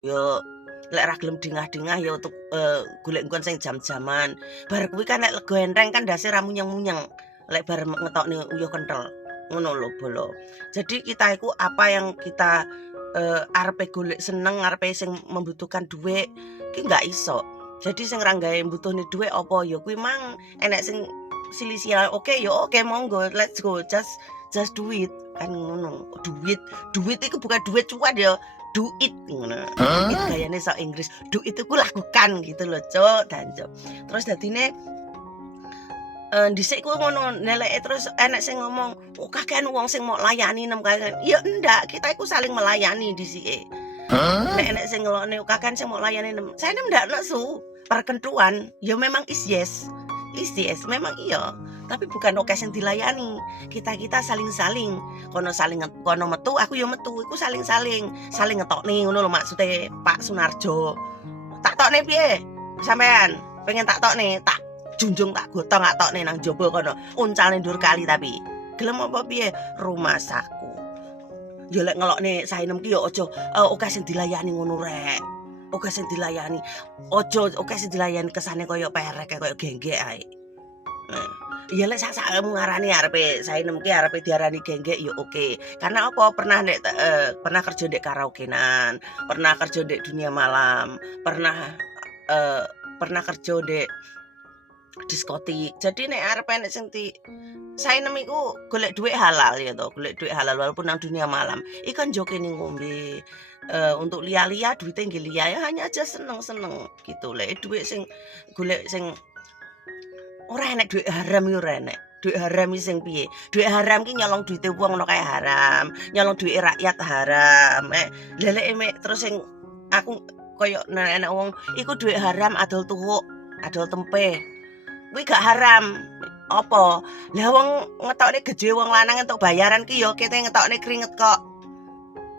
Yo lek ra gelem dingah-dingah ya untuk golek nggon sing jam-jaman. Bar kuwi kan lek lego entheng kan ndase ra munyeng-munyeng. Lek bar ngetokne uyuh kenthel. Ngono lho bolo. Jadi kita iku apa yang kita arepe golek seneng, arepe sing membutuhkan duit ki nggak iso. Jadi sing ra gawe mbutuhne duit apa ya kuwi mang enek sing silih-silah oke ya oke monggo let's go just do it kan ngono. Duit iku bukan duit cuan ya do it ngono. Do it gayane sok Inggris. Do it iku lakukan gitu loh, Cuk, dan Cuk. Terus dadine dhisik ku ngono neleke terus enek sing ngomong, "Oh, kakean wong sing mau layani nem kakean." Ya ndak, kita iku saling melayani dhisike. Nek enek sing ngelokne kakean sing mau layani nem. Saya nem ndak nesu. Perkentuan ya memang is yes. Is yes, memang iya. Tapi bukan oke sing dilayani. Kita saling-saling. Kono metu, aku ya metu. Iku saling-saling. Saling ngetokne ngono lho maksude Pak Sunarjo. Tak tokne piye? Sampean pengen tak tokne, tak junjung tak gotong tak tokne nang jaba kono. Uncalne ndur kali tapi. Gelem apa piye? Rumah saku. Ya lek ngelokne sainem ki ya aja oke sing dilayani ngono rek. Oke sing dilayani. Oke sing dilayani kesane koyo perek koyo genggek ae. Ya lek sak-sakmu ngarani arepe sainem ki arepe diarani genggek ya oke. Karena apa? Pernah kerja ndek karaokenan, pernah kerja ndek dunia malam, pernah kerja ndek diskotik. Jadi nek arep enek sing sainem iku golek duit halal ya to, golek duit halal walaupun nang dunia malam. Iku kan jokene ngombe. Untuk lia-lia duitnya nggih lia ya hanya aja seneng-seneng gitu. Lek duit sing golek sing ora enek duit haram yo ora enek. Duit haram iki sing piye? Duit haram ki nyolong duite wong ngono kae haram, nyolong duit rakyat haram. Leleke mek terus sing aku koyo enek wong iku duit haram adol tuhuk, adol tempe. Kuwi gak haram. Apa? Lah wong ngetokne geje wong lanang entuk bayaran ki yo kete ngetokne keringet kok.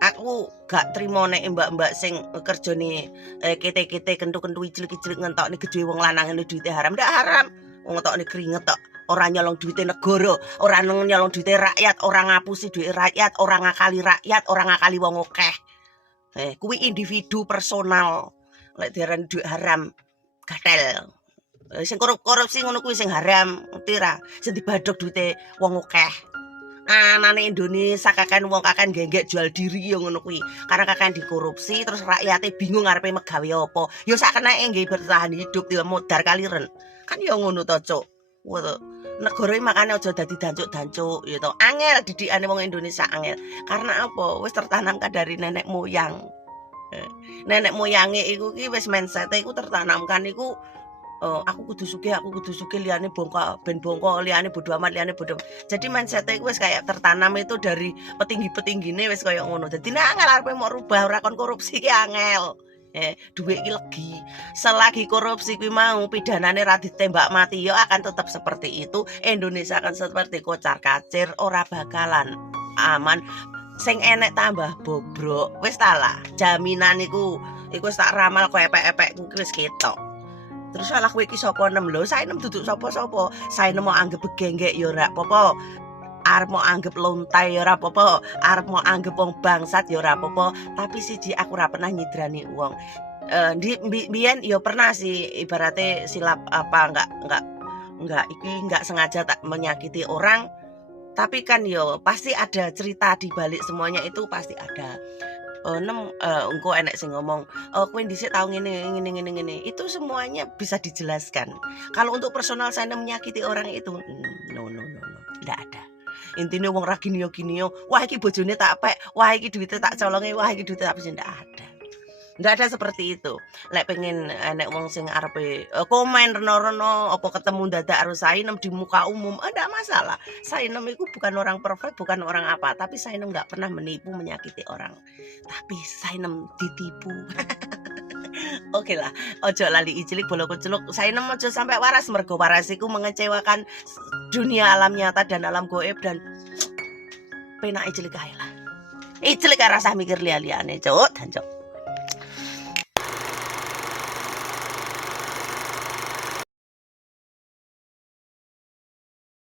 Aku gak trimo nek mbak-mbak sing kerjane kete-kete kentu-kentu icilik-icilik ngentokne geje wong lanang ngene duite haram. Ndak haram. Wong ngetokne keringet tok. Ora nyolong duite negara, ora nyolong duite rakyat, ora ngapusi duit rakyat, ora ngakali rakyat, ora ngakali wong akeh. Kuwi individu personal. Lek diarani duit haram, gatel. Sing korupsi ngono kuwi sing haram, ngerti ra? Sing dibadhok duite wong akeh. Anane Indonesia kakan wong kakan genggek jual diri ya ngono kuwi. Karena kakan dikorupsi terus rakyate bingung arepe megawe apa. Ya sak keneke nggih bertahan hidup ya modar kaliren. Kan ya ngono to, Cuk. Negara iki makane aja dadi dancuk-dancuk ya to. Angel didikane wong Indonesia angel. Karena apa? Wis tertanamkan dari nenek moyang. Nenek moyange iku ki wis mindset-e iku tertanamkan iku aku kudu sugih liyane bongkok ben bongkok liyane bodo amat liyane bodo. Jadi mindset-e iku wis kayak tertanam itu dari petinggi-petinggine wis kaya ngono. Dadi nek angel arepe mau rubah ora kon korupsi ki angel. Duit ki legi. Selagi korupsi kuwi mau pidanane ra ditembak mati ya akan tetap seperti itu. Indonesia akan seperti kocar-kacir, ora bakalan aman. Sing enek tambah bobrok. Wis ta lah. Jaminan iku wis tak ramal koyo epek-epekku wis ketok. Terus salah kowe iki sapa nem lho? Saenem duduk sapa-sapa. Saenem mau anggap begenggek ya ora apa-apa. Arep mau anggap lontai ya ora apa-apa. Arep mau anggap wong bangsat ya ora apa-apa. Tapi siji aku ora pernah nyidrani wong. Mbiyen ya pernah sih ibaratnya silap apa enggak sengaja tak menyakiti orang. Tapi kan yo pasti ada cerita di balik semuanya itu pasti ada. Engko enek sing ngomong, kowe dhisik tau ngene. Itu semuanya bisa dijelaskan. Kalau untuk personal saya menyakiti orang itu, no. Ndak ada. Intine wong ra gini yo, wah iki bojone tak pek, wah iki duwite tak colonge, wah iki duwite tak pesen ndak ada. Ndak ada seperti itu. Lek pengen enek wong sing arepe komen reno-reno apa ketemu dadak karo Sainem di muka umum, ndak masalah. Sainem itu bukan orang perfect, bukan orang apa, tapi Sainem enggak pernah menipu, menyakiti orang. Tapi Sainem ditipu. Oke lah, ojo lali icilik bolo kuculuk. Sainem ojo sampai waras mergo waras iku mengecewakan dunia alam nyata dan alam goib dan penak icilik ae lah. Icilik rasa mikir liya-liyane, Cuk, dan Cuk.